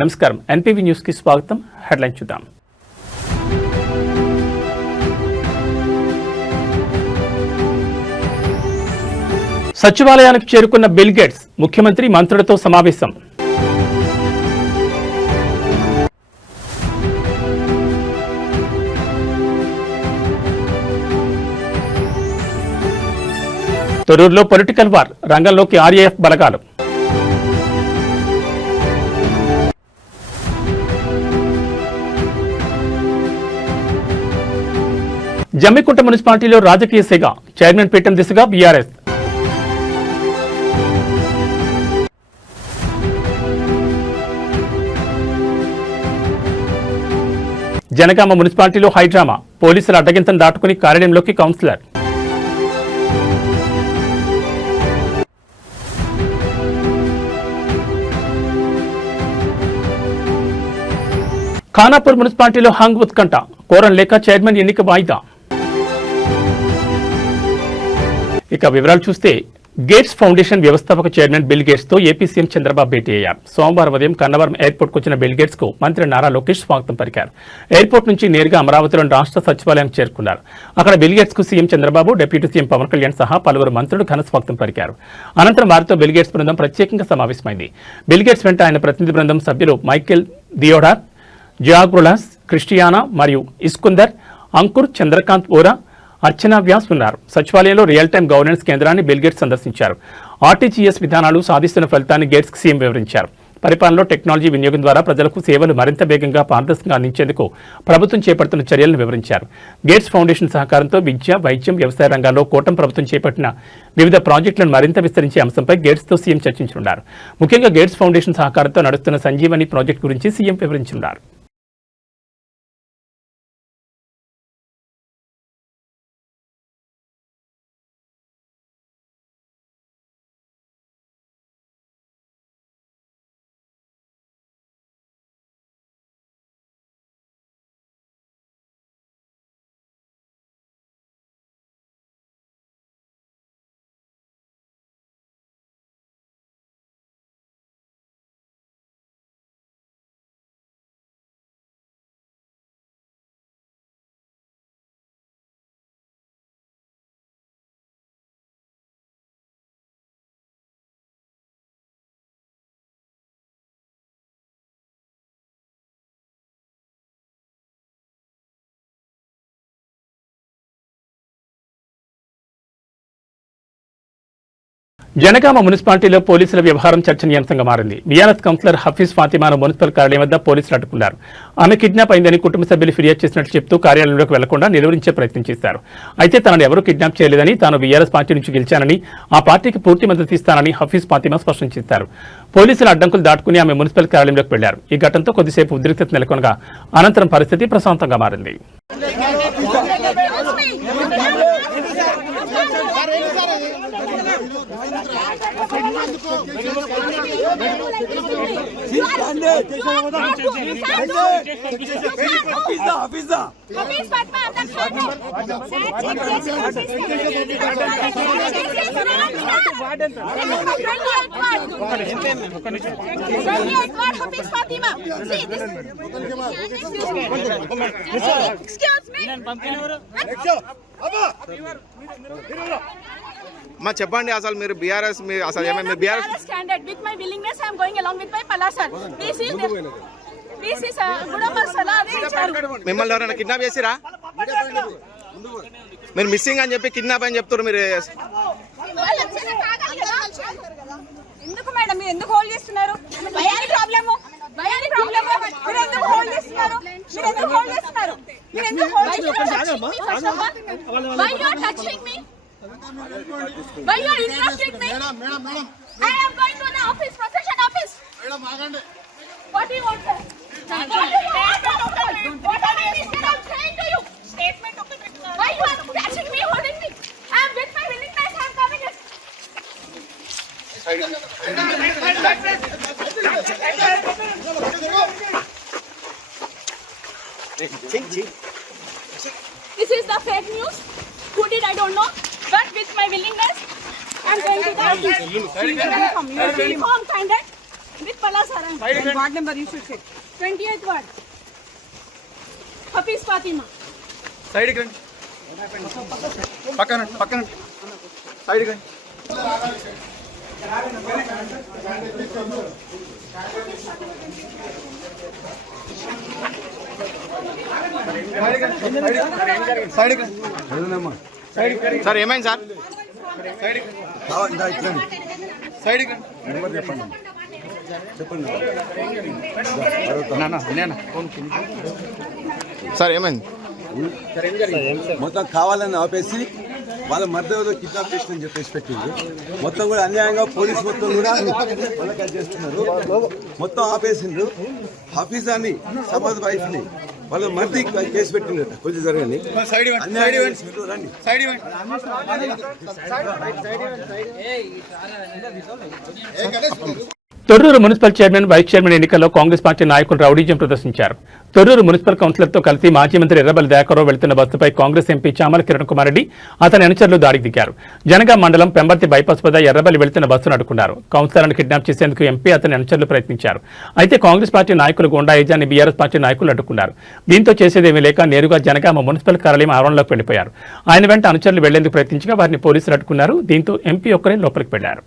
నమస్కారం, NPV news కి స్వాగతం. హెడ్లైన్ చూద్దాం. సచివాలయానికి చేరుకున్న బిల్ గేట్స్ ముఖ్యమంత్రి మంత్రులతో సమావేశం. తొర్రూరులో పొలిటికల్ వార్, రంగంలోకి ఆర్ఏఎఫ్ బలగాలు. జమ్మికుంట మున్సిపాలిటీలో రాజకీయ సెగ, చైర్మన్ పీఠం దిశగా బీఆర్ఎస్. జనగామ మున్సిపాలిటీలో హైడ్రామా, పోలీసుల అడ్డగింతను దాటుకుని కార్యాలయంలోకి కౌన్సిలర్. ఖానాపూర్ మున్సిపాలిటీలో హంగ్ ఉత్కంఠ, కోరం లేక చైర్మన్ ఎన్నిక వాయిదా. ఇక వివరాలు చూస్తే, గేట్స్ ఫౌండేషన్ వ్యవస్థాపక చైర్మన్ బిల్ గేట్స్ తో ఏపీ సీఎం చంద్రబాబు భేటీ అయ్యారు. సోమవారం ఉదయం కన్నవరం ఎయిర్పోర్ట్ కు వచ్చిన బిల్ గేట్స్ కు మంత్రి నారా లోకేష్ స్వాగతం పలికారు. ఎయిర్పోర్ట్ నుంచి నేరుగా అమరావతిలోని రాష్ట్ర సచివాలయానికి చేరుకున్నారు. అక్కడ బిల్ గేట్స్ కు CM Chandrababu, deputy CM Pawan Kalyan సహా పలువురు మంత్రులు ఘన స్వాగతం పలికారు. అనంతరం వారితో బిల్ గేట్స్ బృందం ప్రత్యేకంగా సమావేశమైంది. బిల్ గేట్స్ వెంట ఆయన ప్రతినిధి బృందం సభ్యులు మైకేల్ దియోడార్, జియాగ్రులాస్, క్రిస్టియానా మరియు ఇస్కుందర్, అంకుర్, చంద్రకాంత్ ఓరా, అర్చనా వ్యాస్ ఉన్నారు. సచివాలయంలో రియల్ టైమ్ గవర్నెన్స్ కేంద్రాన్ని బిల్ గేట్స్ సందర్శించారు. ఆర్టీజీఎస్ విధానాలు సాధిస్తున్న ఫలితాన్ని గేట్స్ సీఎం వివరించారు. పరిపాలనలో టెక్నాలజీ వినియోగం ద్వారా ప్రజలకు సేవలు మరింత వేగంగా పారదర్శకంగా అందించేందుకు ప్రభుత్వం చేపడుతున్న చర్యలను వివరించారు. గేట్స్ ఫౌండేషన్ సహకారంతో విద్య, వైద్యం, వ్యవసాయ రంగాల్లో కూటమి ప్రభుత్వం చేపట్టిన వివిధ ప్రాజెక్టులను మరింత విస్తరించే అంశంపై గేట్స్తో సీఎం చర్చించనున్నారు. ముఖ్యంగా గేట్స్ ఫౌండేషన్ సహకారంతో నడుస్తున్న సంజీవని ప్రాజెక్టు గురించి సీఎం వివరించనున్నారు. జనగామ మున్సిపాలిటీలో పోలీసుల వ్యవహారం చర్చనీయాంశంగా మారింది. బీఆర్ఎస్ కౌన్సిలర్ హఫీజ్ ఫాతిమాను మున్సిపల్ కార్యాలయం వద్ద పోలీసులు అడ్డుకున్నారు. ఆమె కిడ్నాప్ అయిందని కుటుంబ సభ్యులు ఫిర్యాదు చేసినట్లు చెప్తూ కార్యాలయంలోకి వెళ్లకుండా నిలువరించే ప్రయత్నం చేశారు. అయితే తనను ఎవరూ కిడ్నాప్ చేయలేదని, తాను బీఆర్ఎస్ పార్టీ నుంచి గెలిచానని, ఆ పార్టీకి పూర్తి మద్దతు ఇస్తానని హఫీజ్ ఫాతిమా స్పష్టం చేశారు. పోలీసుల అడ్డంకులు దాటుకుని ఆమె మున్సిపల్ కార్యాలయంలోకి వెళ్లారు. ఈ ఘటనతో కొద్దిసేపు ఉద్రిక్తత నెలకొనగా అనంతరం పరిస్థితి ప్రశాంతంగా మారింది. మా చెప్పండి, అసలు మీరు బీఆర్ఎస్ అసలు ఏమైనా BRS candidate with my willingness I am going along with my palasan. This is మిమ్మల్ని ఎవరైనా కిడ్నాప్ చేసిరా? మీరు మిస్సింగ్ అని చెప్పి కిడ్నాప్ అని చెప్తారు. మీరు ఎందుకు మేడం, మీరు ఎందుకు హోల్డ్ చేస్తున్నారు? భయాని ప్రాబ్లము, భయాని ప్రాబ్లము. మీరు ఎందుకు హోల్డ్ చేస్తున్నారు? మీరు ఎందుకు హోల్డ్ చేస్తున్నారు? మీరు ఎందుకు హోల్డ్ చేస్తున్నారు? Why you are touching me? Why you are interrupting me? Madam. I am going to the office, procession office. Madam, agande. What do you want, sir? What are you saying to you? Statement of the criminal. Why you are touching me, holding me? I am with my willingness. I am coming. This is the fake news. Who did I don't know. But with my willingness, I am going to the office. Uniform candidate with वाला सारा ward number you should check 28th ward Hafeez Fatima side కి పక్కన పక్కన side కి sir ఏమైంది sir side చెప్పండి sir ఏమైంది మొత్తం కావాలని ఆపేసి వాళ్ళ మధ్య కిడ్నాప్ చేసిందని చెప్పేసి పెట్టింది. మొత్తం కూడా అన్యాయంగా పోలీసు మొత్తం కూడా వాళ్ళకి చేస్తున్నారు. మొత్తం ఆపేసిండ్రు. హఫీజాని సబాద్ వైఫ్ ని వాళ్ళ మధ్య కేసు పెట్టిండ్రు. కొంచెం జరగండి. Thorrur municipal chairman vice chairman ఎన్నికల్లో కాంగ్రెస్ పార్టీ నాయకులు రౌడీజం ప్రదర్శించారు. తొర్రూరు మున్సిపల్ కౌన్సిలర్తో కలిసి మాజీ మంత్రి ఎర్రబెల్లి దయాకర్రావు వెళ్తున్న బస్సుపై కాంగ్రెస్ ఎంపీ చామల కిరణ్ కుమార్ రెడ్డి అతని అనుచరులు దాడికి దిగారు. జనగాం మండలం పెంబర్తి బైపాస్ వద్ద ఎర్రబెల్లి వెళ్తున్న బస్సును అడ్డుకున్నారు. కౌన్సిలర్ను కిడ్నాప్ చేసేందుకు ఎంపీ అతని అనుచరులు ప్రయత్నించారు. అయితే కాంగ్రెస్ పార్టీ నాయకులు గుండా యజాన్ని బీఆర్ఎస్ పార్టీ నాయకులు అడ్డుకున్నారు. దీంతో చేసేదేమీ లేక నేరుగా జనగామ మున్సిపల్ కార్యాలయం ఆవరణలోకి వెళ్లిపోయారు. ఆయన వెంట అనుచరులు వెళ్లేందుకు ప్రయత్నించగా వారిని పోలీసులు అడ్డుకున్నారు. దీంతో ఎంపీ ఒక్కరే లోపలికి వెళ్లారు.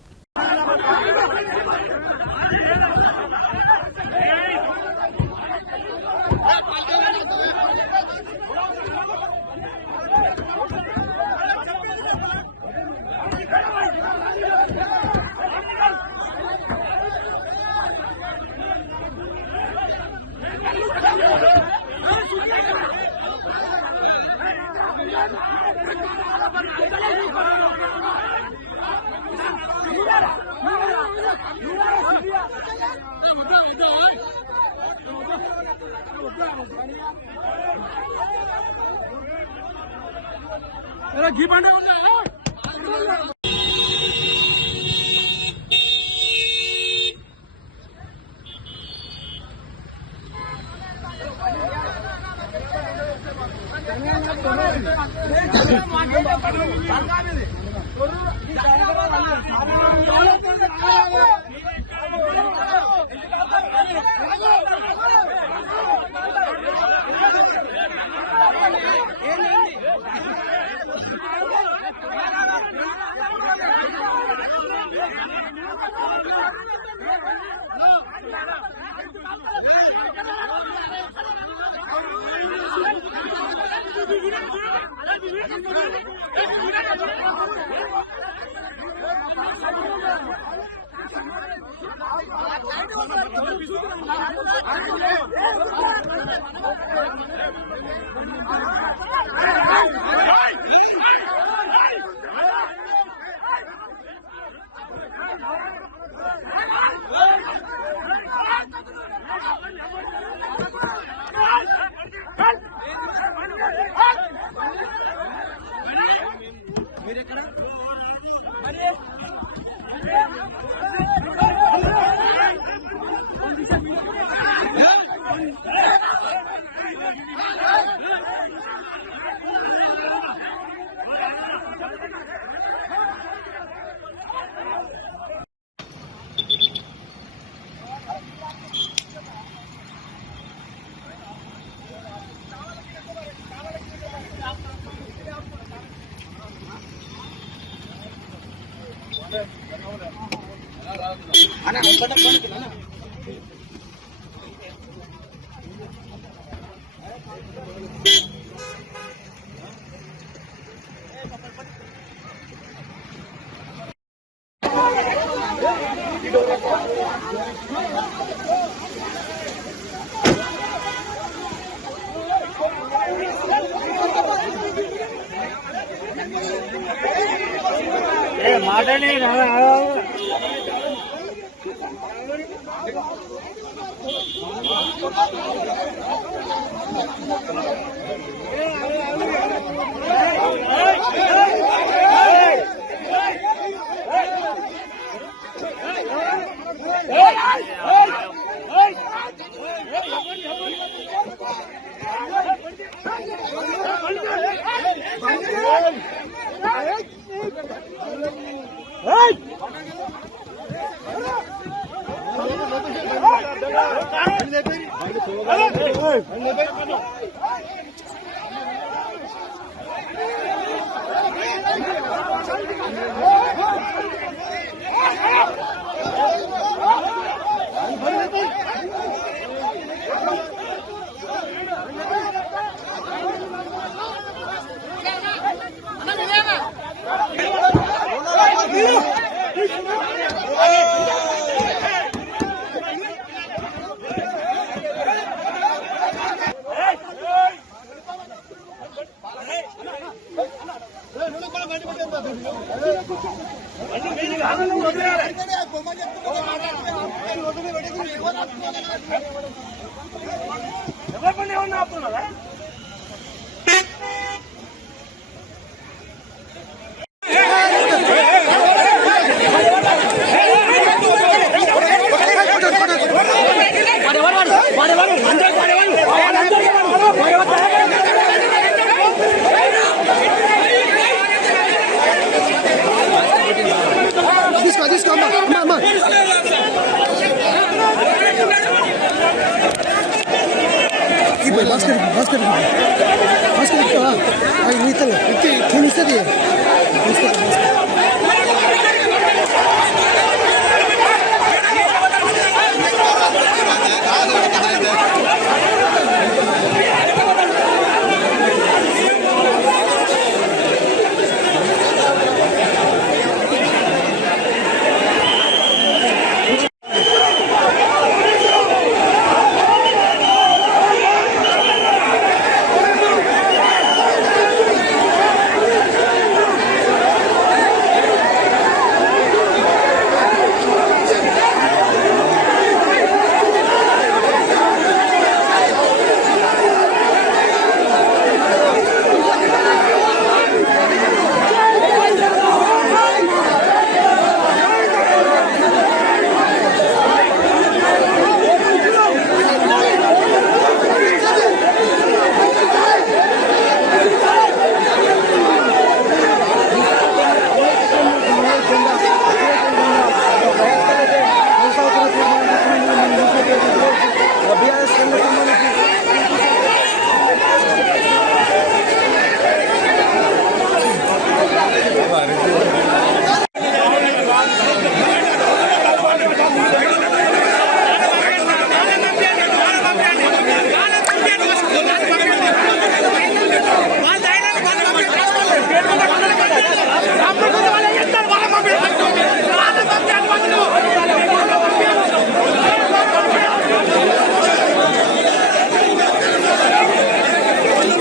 Hey!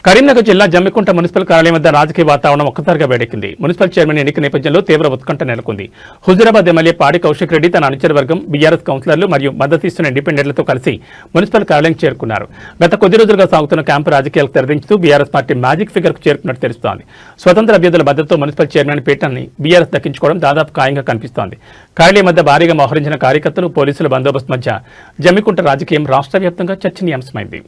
కరీంనగర్ జిల్లా జమ్మికుంట మున్సిపల్ కార్యాలయం వద్ద రాజకీయ వాతావరణం ఒక్కసారిగా వేడెక్కింది. మున్సిపల్ చైర్మన్ ఎన్నిక నేపథ్యంలో తీవ్ర ఉత్కంఠ నెలకొంది. హుజూరాబాద్ ఎమ్మెల్యే పాడి కౌశిక్ రెడ్డి తన అనుచర వర్గం, బీఆర్ఎస్ కౌన్సిలర్లు మరియు మద్దతు ఇస్తున్న ఇండిపెండెంట్లతో కలిసి మున్సిపల్ కార్యాలయం చేరుకున్నారు. గత కొద్ది రోజులుగా సాగుతున్న క్యాంపు రాజకీయాలకు తెరదించుతూ బీఆర్ఎస్ పార్టీ మ్యాజిక్ ఫిగర్ కు చేరుకున్నట్టు తెలుస్తోంది. స్వతంత్ర అభ్యర్థుల మద్దతుతో మున్సిపల్ చైర్మన్ పీఠాన్ని బీఆర్ఎస్ దక్కించుకోవడం దాదాపు ఖాయంగా కనిపిస్తోంది. కార్యాలయం వద్ద భారీగా మోహరించిన కార్యకర్తలు, పోలీసుల బందోబస్తు మధ్య జమ్మికుంట రాజకీయం రాష్ట్ర వ్యాప్తంగా చర్చనీయాంశమైంది.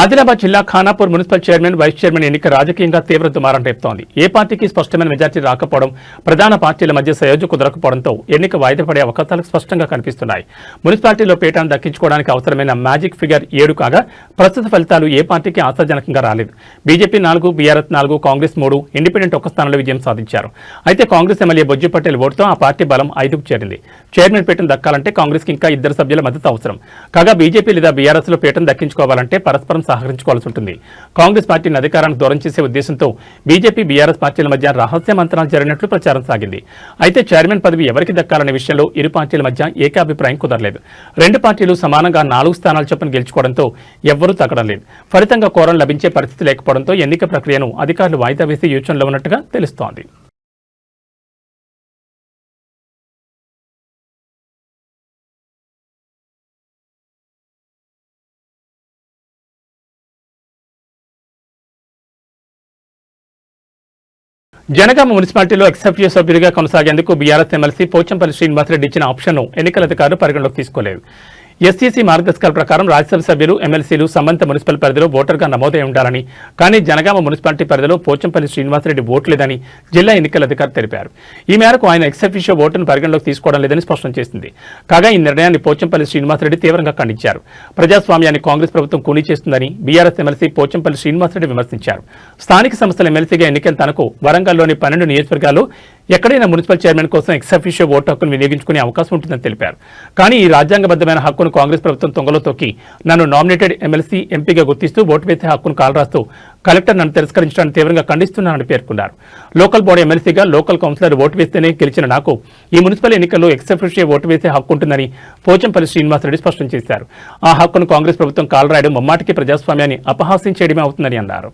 ఆదిలాబాద్ జిల్లా Khanapur municipal chairman vice chairman ఎన్నిక రాజకీయంగా తీవ్ర దుమారం రేపుతోంది. ఏ పార్టీకి స్పష్టమైన మెజార్టీ రాకపోవడం, ప్రధాన పార్టీల మధ్య సయోధ్య కుదరకపోవడంతో ఎన్నిక వాయిదా పడే అవకాశాలు స్పష్టంగా కనిపిస్తున్నాయి. మున్సిపాలిటీలో పీఠాను దక్కించుకోవడానికి అవసరమైన మ్యాజిక్ ఫిగర్ 7 కాగా ప్రస్తుత ఫలితాలు ఏ పార్టీకి ఆశాజనకంగా రాలేదు. బీజేపీ 4, బీఆర్ఎస్ 4, కాంగ్రెస్ 3, ఇండిపెండెంట్ 1 స్థానంలో విజయం సాధించారు. అయితే కాంగ్రెస్ ఎమ్మెల్యే బొజ్జు పటేల్ ఓటుతో ఆ పార్టీ బలం 5కు చేరింది. చైర్మన్ పీఠం దక్కాలంటే కాంగ్రెస్ కి ఇంకా 2 సభ్యుల మద్దతు అవసరం. కాగా బీజేపీ లేదా బీఆర్ఎస్ లో పీఠం దక్కించుకోవాలంటే పరస్పరం సహకరించుకోవాల్సి ఉంటుంది. కాంగ్రెస్ పార్టీని అధికారానికి దూరం చేసే ఉద్దేశంతో బీజేపీ బీఆర్ఎస్ పార్టీల మధ్య రహస్య మంత్రాలు జరిగినట్లు ప్రచారం సాగింది. అయితే చైర్మన్ పదవి ఎవరికి దక్కాలనే విషయంలో ఇరు పార్టీల మధ్య ఏకాభిప్రాయం కుదరలేదు. 2 పార్టీలు సమానంగా 4 స్థానాల చొప్పున గెలుచుకోవడంతో ఎవ్వరూ తగ్గడం లేదు. ఫలితంగా కోరం లభించే పరిస్థితి లేకపోవడంతో ఎన్నిక ప్రక్రియను అధికారులు వాయిదా వేసే యోచనలో ఉన్నట్టుగా తెలుస్తోంది. జనగామ మున్సిపాలిటీలో ఎక్సెప్టివ్ సభ్యుడిగా కొనసాగేందుకు బీఆర్ఎస్ ఎమ్మెల్సీ పోచంపల్లి శ్రీనివాసరెడ్డి ఇచ్చిన ఆప్షన్ను ఎన్నికల అధికారులు పరిగణలోకి తీసుకోలేదు. ఎస్సీసీ మార్గదర్శకాల ప్రకారం రాజ్యసభ సభ్యులు, ఎమ్మెల్సీలు సంబంధిత మున్సిపల్ పరిధిలో ఓటర్గా నమోదై ఉండాలని, కానీ జనగామ మున్సిపాలిటీ పరిధిలో పోచంపల్లి శ్రీనివాసరెడ్డి ఓటు లేదని జిల్లా ఎన్నికల అధికారి తెలిపారు. ఈ మేరకు ఆయన ఎక్సెప్టివ్ ఓటును పరిగణలోకి తీసుకోవడం లేదని స్పష్టం చేసింది. కాగా ఈ నిర్ణయాన్ని పోచంపల్లి శ్రీనివాసరెడ్డి తీవ్రంగా ఖండించారు. ప్రజాస్వామ్యాన్ని కాంగ్రెస్ ప్రభుత్వం కూనీ చేస్తుందని బీఆర్ఎస్ ఎమ్మెల్సీ పోచంపల్లి శ్రీనివాసరెడ్డి విమర్శించారు. స్థానిక సంస్థల ఎమ్మెల్సీగా ఎన్నికైన తనకు వరంగల్లోని 12 నియోజకవర్గాల్లో ఎక్కడైనా మున్సిపల్ చైర్మన్ కోసం ఎక్సెప్టివ్ ఓటు హక్కును వినియోగించుకునే అవకాశం ఉంటుందని తెలిపారు. కానీ ఈ రాజ్యాంగబద్ధమైన హక్కును కాంగ్రెస్ ప్రభుత్వం తొంగలో తొక్కి నన్ను నామినేటెడ్ ఎమ్మెల్సీ, ఎంపీగా గుర్తిస్తూ ఓటు వేసే హక్కును కాలరాస్తూ కలెక్టర్ నన్ను తిరస్కరించడానికి తీవ్రంగా ఖండిస్తున్నానని పేర్కొన్నారు. లోకల్ బాడీ ఎమ్మెల్సీగా లోకల్ కౌన్సిలర్ ఓటు వేస్తేనే గెలిచిన నాకు ఈ మున్సిపల్ ఎన్నికల్లో ఎక్సెప్టివ్ ఓటు వేసే హక్కు ఉంటుందని పోచంపల్లి శ్రీనివాసరెడ్డి స్పష్టం చేశారు. ఆ హక్కును కాంగ్రెస్ ప్రభుత్వం కాలరాయడం ముమ్మాటికి ప్రజాస్వామ్యాన్ని అపహాస్యం చేయడమే అవుతుందని అన్నారు.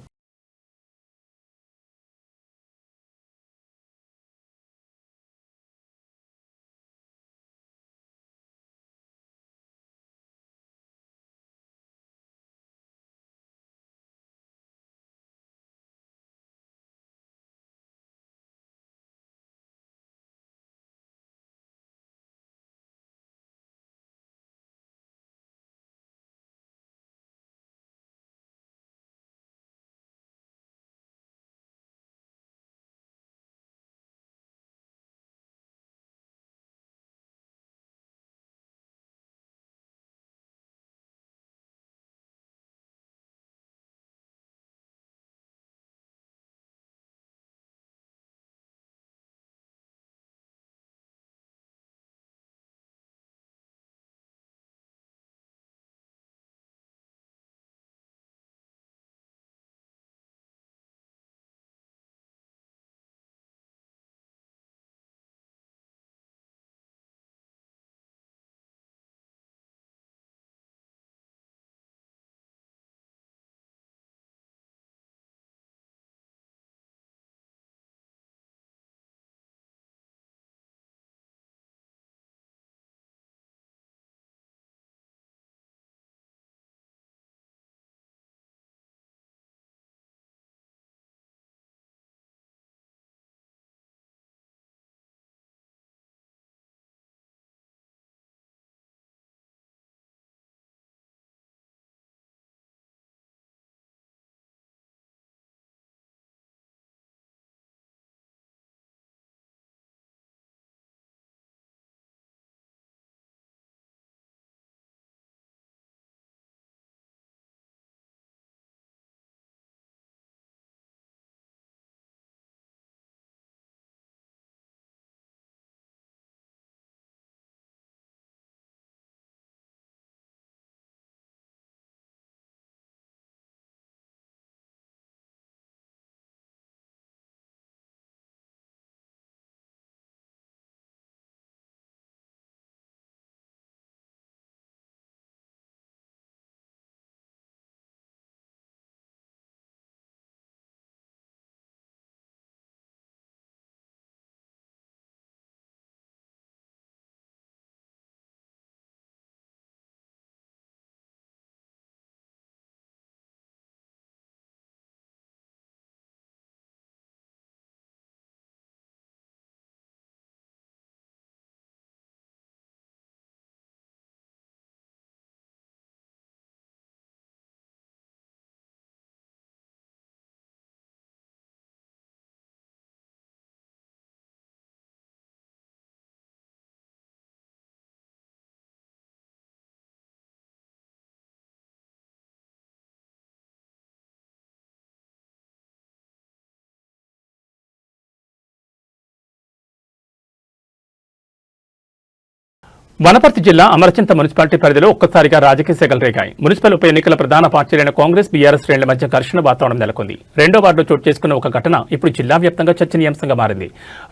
వనపర్తి జిల్లా అమరచింత మున్సిపాలిటీ పరిధిలో ఒక్కసారిగా రాజకీయ సెగలు రేగాయి. మున్సిపల్ ఉప ఎన్నికల ప్రధాన పార్టీలైన కాంగ్రెస్, బీఆర్ఎస్ శ్రేణుల మధ్య ఘర్షణ వాతావరణం నెలకొంది. రెండో వార్డులో చోటు చేసుకున్న ఒక ఘటన ఇప్పుడు జిల్లా వ్యాప్తంగా చర్చనీయాంశంగా మారింది.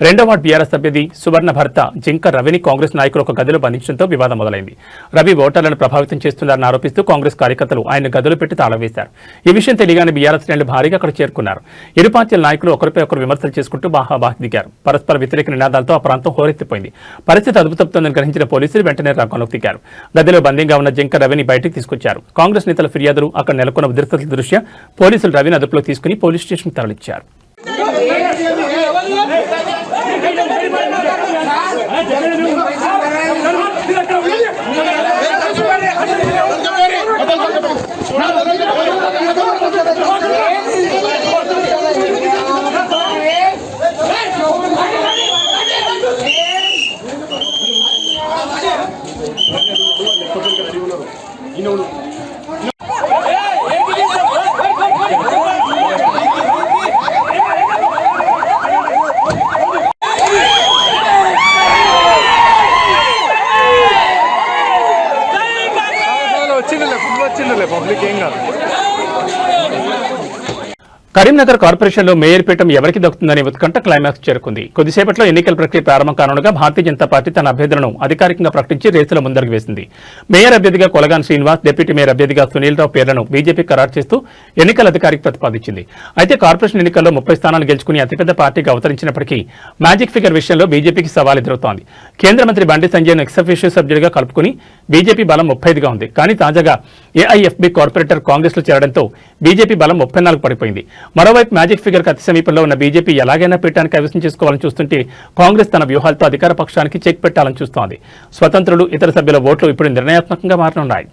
రెండో వార్డు బీఆర్ఎస్ అభ్యర్థి సువర్ణ భర్త జింక రవిని కాంగ్రెస్ నాయకులు ఒక గదిలో బంధించడంతో వివాదం మొదలైంది. రవి ఓటర్లను ప్రభావితం చేస్తున్నారని ఆరోపిస్తూ కాంగ్రెస్ కార్యకర్తలు ఆయన గదిలో పెట్టి తాళం వేశారు. ఈ విషయం తెలియగానే బీఆర్ఎస్ శ్రేణులు భారీగా అక్కడ చేరుకున్నారు. ఇరు పార్టీల నాయకులు ఒకరిపై ఒకరు విమర్శలు చేసుకుంటూ బాహాబాహి దిగారు. పరస్పర వ్యతిరేక నినాదాలతో ఆ ప్రాంతం హోరెత్తిపోయింది. పరిస్థితి అదుపుతప్పుతోందని గ్రహించిన పోలీసులు వెంటనే రంగంలోకి దిగారు. గదిలో బందీగా ఉన్న జింక రవిని బయటికి తీసుకొచ్చారు. కాంగ్రెస్ నేతల ఫిర్యాదులు, అక్కడ నెలకొన్న ఉద్రిక్తతల దృష్ట్యా పోలీసులు రవిని అదుపులో తీసుకుని పోలీస్ స్టేషన్కి తరలించారు. కరీంనగర్ కార్పొరేషన్లో మేయర్ పీఠం ఎవరికి దక్కుతుందనే ఉత్కంఠ క్లైమాక్స్ చేరుకుంది. కొద్దిసేపట్లో ఎన్నికల ప్రక్రియ ప్రారంభం కానుండగా భారతీయ జనతా పార్టీ తన అభ్యర్థులను అధికారికంగా ప్రకటించి రేసుల ముందడుగు వేసింది. మేయర్ అభ్యర్థిగా కొలగాన్ శ్రీనివాస్, డిప్యూటీ మేయర్ అభ్యర్థిగా సునీల్ రావు పేర్లను బీజేపీ ఖరారు చేస్తూ ఎన్నికల అధికారికి ప్రతిపాదించింది. అయితే కార్పొరేషన్ ఎన్నికల్లో 30 స్థానాలు గెలుచుకుని అతిపెద్ద పార్టీగా అవతరించినప్పటికీ మ్యాజిక్ ఫిగర్ విషయంలో బీజేపీకి సవాల్ ఎదురవుతోంది. కేంద్ర మంత్రి బండి సంజయ్ను ఎక్స్-అఫీషియో సభ్యుడిగా కలుపుకుని బీజేపీ బలం 35గా ఉంది. కానీ తాజాగా ఏఐఎఫ్బీ కార్పొరేటర్ కాంగ్రెస్ లో చేరడంతో బీజేపీ బలం 34 పడిపోయింది. మరోవైపు మ్యాజిక్ ఫిగర్ కు అతి సమీపంలో ఉన్న బీజేపీ ఎలాగైనా పీఠానికి కైవసం చేసుకోవాలని చూస్తుంటే కాంగ్రెస్ తన వ్యూహాలతో అధికార పక్షానికి చెక్ పెట్టాలని చూస్తోంది. స్వతంత్రులు, ఇతర సభ్యుల ఓట్లు ఇప్పుడు నిర్ణయాత్మకంగా మారనున్నాయి.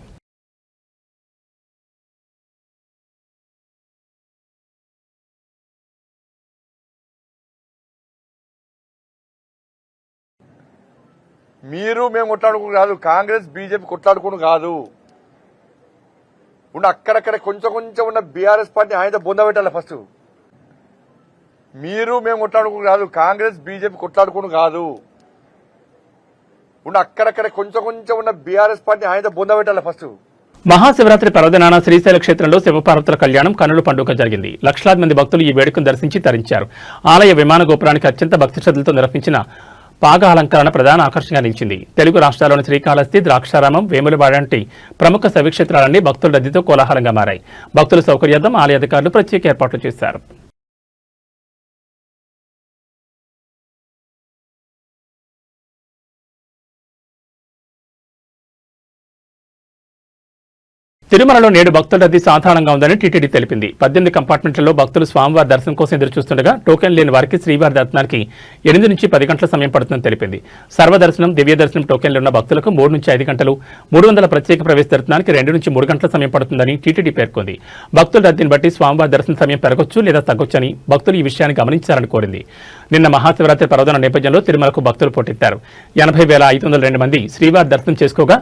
మీరు మేము కొట్లాడుకుని కాదు, కాంగ్రెస్ బీజేపీ కొట్లాడుకుని కాదు. ఉన్న అక్కడక్కడ కొంచెం కొంచెం ఉన్న బీఆర్ఎస్ పార్టీ ఆయన బొంద పెట్టాలి. ఫస్ట్ మీరు మేము కొట్లాడుకుని కాదు, కాంగ్రెస్ బీజేపీ కొట్లాడుకుని కాదు. ఉన్న అక్కడక్కడ కొంచెం కొంచెం ఉన్న బీఆర్ఎస్ పార్టీ ఆయన బొంద పెట్టాలి. ఫస్ట్ మహాశివరాత్రి పర్వదినాన శ్రీశైల క్షేత్రంలో శివపార్వతుల కళ్యాణం కన్నుల పండుగ జరిగింది. లక్షలాది మంది భక్తులు ఈ వేడుకను దర్శించి తరించారు. ఆలయ విమాన గోపురానికి అత్యంత భక్తి శ్రద్ధలతో నిర్వహించిన పాగ అలంకరణ ప్రధాన ఆకర్షణగా నిలిచింది. తెలుగు రాష్ట్రాల్లోని శ్రీకాళహస్తి, ద్రాక్షారామం, వేములవాడ వంటి ప్రముఖ శైవక్షేత్రాలన్నీ భక్తుల రద్దీతో కోలాహలంగా మారాయి. భక్తుల సౌకర్యార్థం ఆలయ అధికారులు ప్రత్యేక ఏర్పాట్లు చేశారు. తిరుమలలో నేడు భక్తుల రద్దీ సాధారణంగా ఉందని టీటీడీ తెలిపింది. 18 కంపార్ట్మెంట్లలో భక్తులు స్వామివారి దర్శనం కోసం ఎదురుచూస్తుండగా టోకెన్ లేని వారికి శ్రీవారి దర్శనానికి 8 నుంచి 10 గంటల సమయం పడుతుందని తెలిపింది. సర్వదర్శనం, దివ్య దర్శనం టోకెన్లు ఉన్న భక్తులకు 3 నుంచి 5 గంటలు, 300 ప్రత్యేక ప్రవేశ దర్శనానికి 2 నుంచి 3 గంటల సమయం పడుతుందని టీటీడీ పేర్కొంది. భక్తుల రద్దీని బట్టి స్వామివారి దర్శన సమయం పెరగొచ్చు లేదా తగ్గొచ్చని భక్తులు ఈ విషయాన్ని గమనించాలని కోరింది. నిన్న మహాశివరాత్రి పర్వదిన నేపథ్యంలో తిరుమలకు భక్తులు పోటెత్తారు. 80,502 మంది శ్రీవారి దర్శనం చేసుకోగా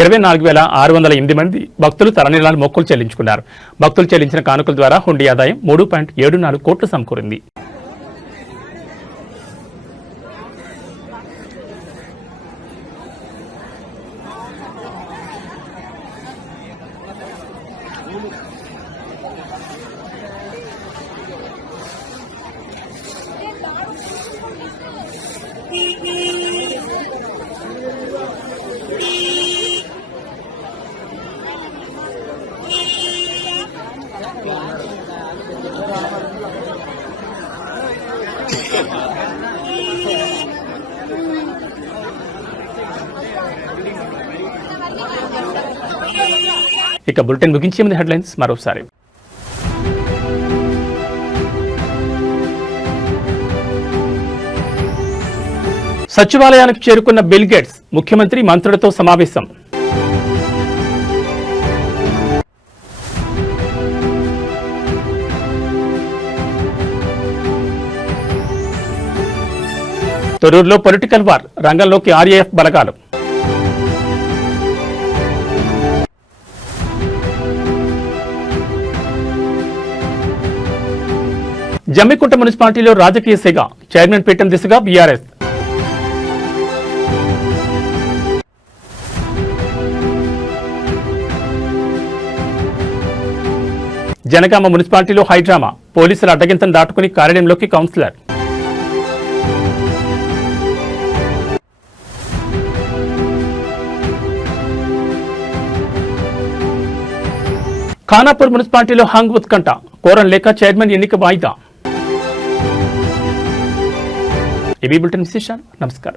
24,608 మంది భక్తులు తలనీలాలు మొక్కులు చెల్లించుకున్నారు. భక్తులు చెల్లించిన కానుకల ద్వారా హుండీ ఆదాయం 3.74 కోట్లు సమకూరింది. ఇక బులెటిన్ ముగించే ముందు హెడ్లైన్స్ మరోసారి. సచివాలయానికి చేరుకున్న బిల్ గేట్స్, ముఖ్యమంత్రి మంత్రులతో సమావేశం. తొర్రూరులో పొలిటికల్ వార్, రంగంలోకి ఆర్ఏఎఫ్ బలగాలు. జమ్మికుంట మున్సిపాలిటీలో రాజకీయ సెగ, చైర్మన్ పీఠం దిశగా బీఆర్ఎస్. జనగామ మున్సిపాలిటీలో హైడ్రామా, పోలీసుల అడ్డగింతను దాటుకుని కార్యాలయంలోకి కౌన్సిలర్. ఖానాపూర్ మున్సిపాలిటీలో హంగ్ ఉత్కంఠ, కోరం లేక చైర్మన్ ఎన్నిక వాయిదా. ఇవి బులెటిన్ విశేషాలు. నమస్కారం.